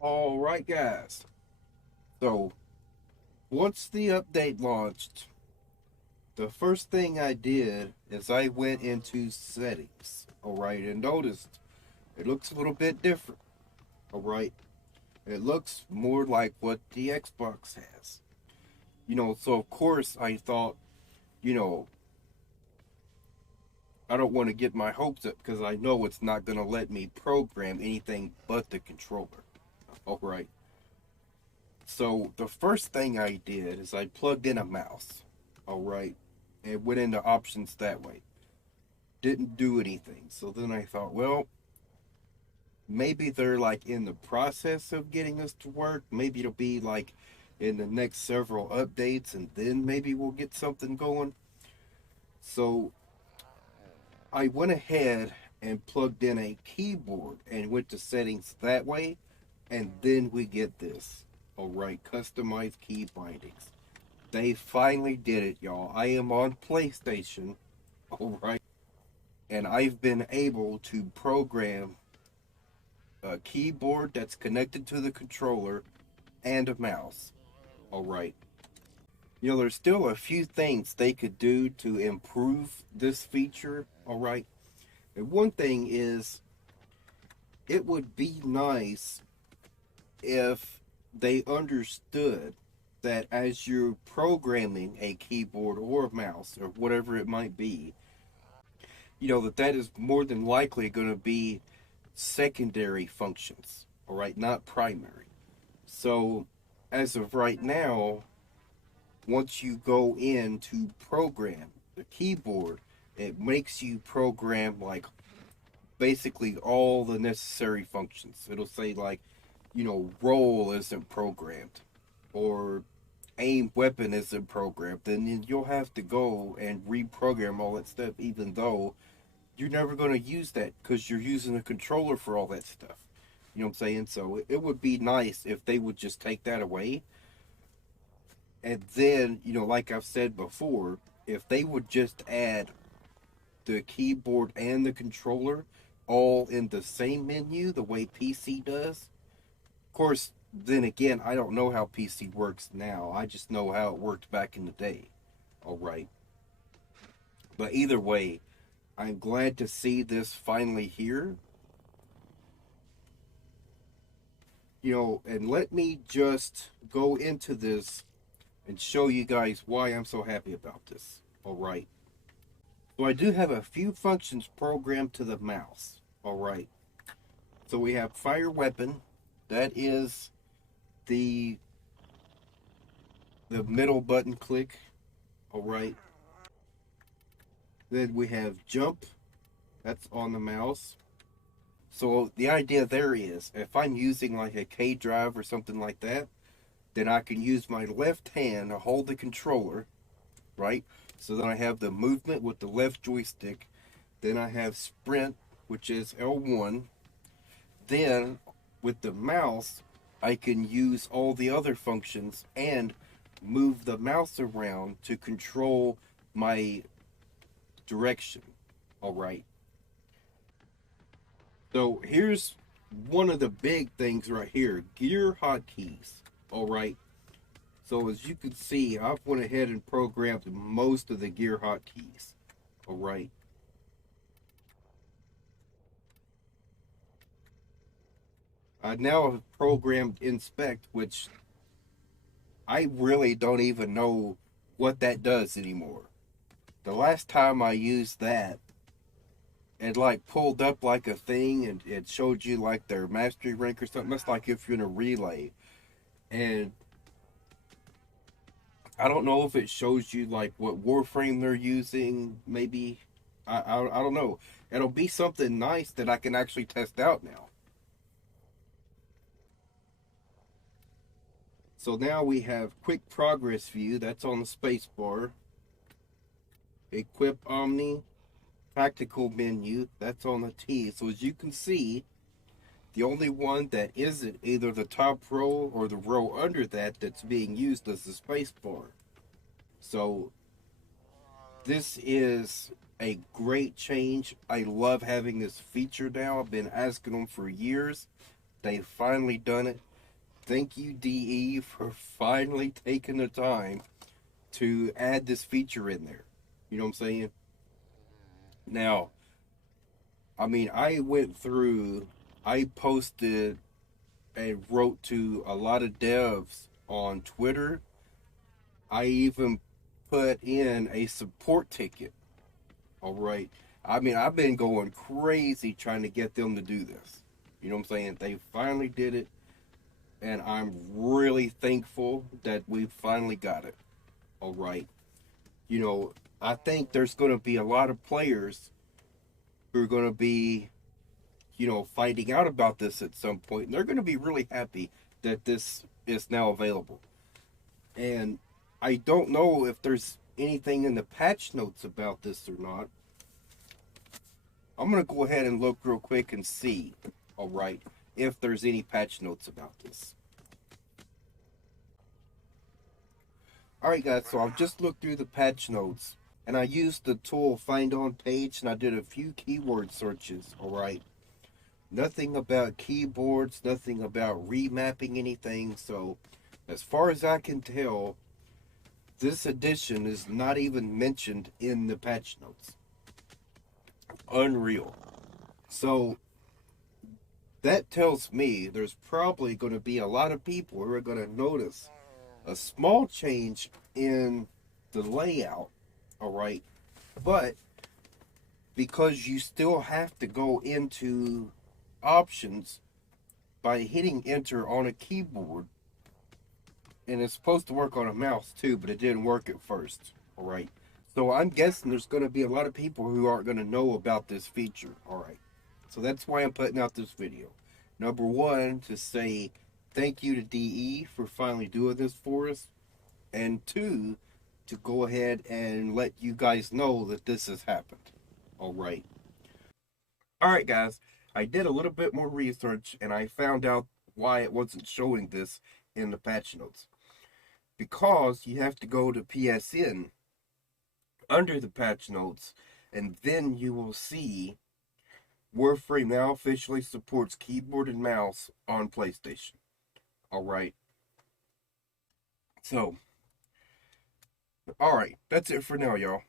All right, guys. So, once the update launched, the first thing I did is I went into settings. All right, and noticed it looks a little bit different. All right, it looks more like what the Xbox has. So of course I thought, you know, I don't want to get my hopes up because I know it's not going to let me program anything but the controller. All right. So the first thing I did is I plugged in a mouse. All right. And went into options that way. Didn't do anything. So then I thought, well, maybe they're like in the process of getting us to work. Maybe it'll be like in the next several updates and then maybe we'll get something going. So I went ahead and plugged in a keyboard and went to settings that way. And then we get this. All right, customized key bindings. They finally did it, y'all. I am on PlayStation, all right, and I've been able to program a keyboard that's connected to the controller and a mouse, all right. There's still a few things they could do to improve this feature, all right. And one thing is, it would be nice if they understood that as you're programming a keyboard or a mouse or whatever it might be, that is more than likely going to be secondary functions, all right, not primary. So, as of right now, once you go in to program the keyboard, it makes you program like basically all the necessary functions. It'll say, like, roll isn't programmed or aim weapon isn't programmed. Then you'll have to go and reprogram all that stuff, even though you're never going to use that because you're using a controller for all that stuff. You know what I'm saying? So it would be nice if they would just take that away. And then, like I've said before, if they would just add the keyboard and the controller all in the same menu the way PC does. Of course, then again, I don't know how PC works now. I just know how it worked back in the day. All right. But either way, I'm glad to see this finally here. And let me just go into this and show you guys why I'm so happy about this. All right. So I do have a few functions programmed to the mouse. All right. So we have fire weapon. That is the the middle button click. All right. Then we have jump. That's on the mouse. So the idea there is if I'm using like a K drive or something like that, then I can use my left hand to hold the controller, right? So then I have the movement with the left joystick. Then I have sprint, which is L1. Then with the mouse, I can use all the other functions and move the mouse around to control my direction. All right. So here's one of the big things right here, gear hotkeys. All right. So as you can see, I've went ahead and programmed most of the gear hotkeys. All right. I now have programmed inspect, which I really don't even know what that does anymore. The last time I used that, it like pulled up like a thing and it showed you like their mastery rank or something. That's like if you're in a relay. And I don't know if it shows you like what warframe they're using. Maybe I don't know. It'll be something nice that I can actually test out now. So now we have quick progress view. That's on the space bar. Equip Omni. Tactical menu. That's on the T. So as you can see, the only one that isn't either the top row or the row under that that's being used is the space bar. So this is a great change. I love having this feature now. I've been asking them for years. They've finally done it. Thank you, DE, for finally taking the time to add this feature in there. You know what I'm saying? Now, I mean, I posted and wrote to a lot of devs on Twitter. I even put in a support ticket. All right. I mean, I've been going crazy trying to get them to do this. You know what I'm saying? They finally did it, and I'm really thankful that we finally got it. All right. You know, I think there's going to be a lot of players who are going to be, finding out about this at some point, and they're going to be really happy that this is now available. And I don't know if there's anything in the patch notes about this or not. I'm going to go ahead and look real quick and see, all right, if there's any patch notes about this. All right, guys, so I've just looked through the patch notes, and I used the tool Find On Page, and I did a few keyword searches, all right. Nothing about keyboards, nothing about remapping anything, so as far as I can tell, this edition is not even mentioned in the patch notes. Unreal. So that tells me there's probably going to be a lot of people who are going to notice a small change in the layout, all right? But because you still have to go into options by hitting enter on a keyboard, and it's supposed to work on a mouse too, but it didn't work at first, all right? So I'm guessing there's going to be a lot of people who aren't going to know about this feature, all right? So that's why I'm putting out this video. Number one, to say thank you to DE for finally doing this for us. And two, to go ahead and let you guys know that this has happened. All right. All right, guys. I did a little bit more research and I found out why it wasn't showing this in the patch notes. Because you have to go to PSN under the patch notes, and then you will see Warframe now officially supports keyboard and mouse on PlayStation. Alright. So, alright, that's it for now, y'all.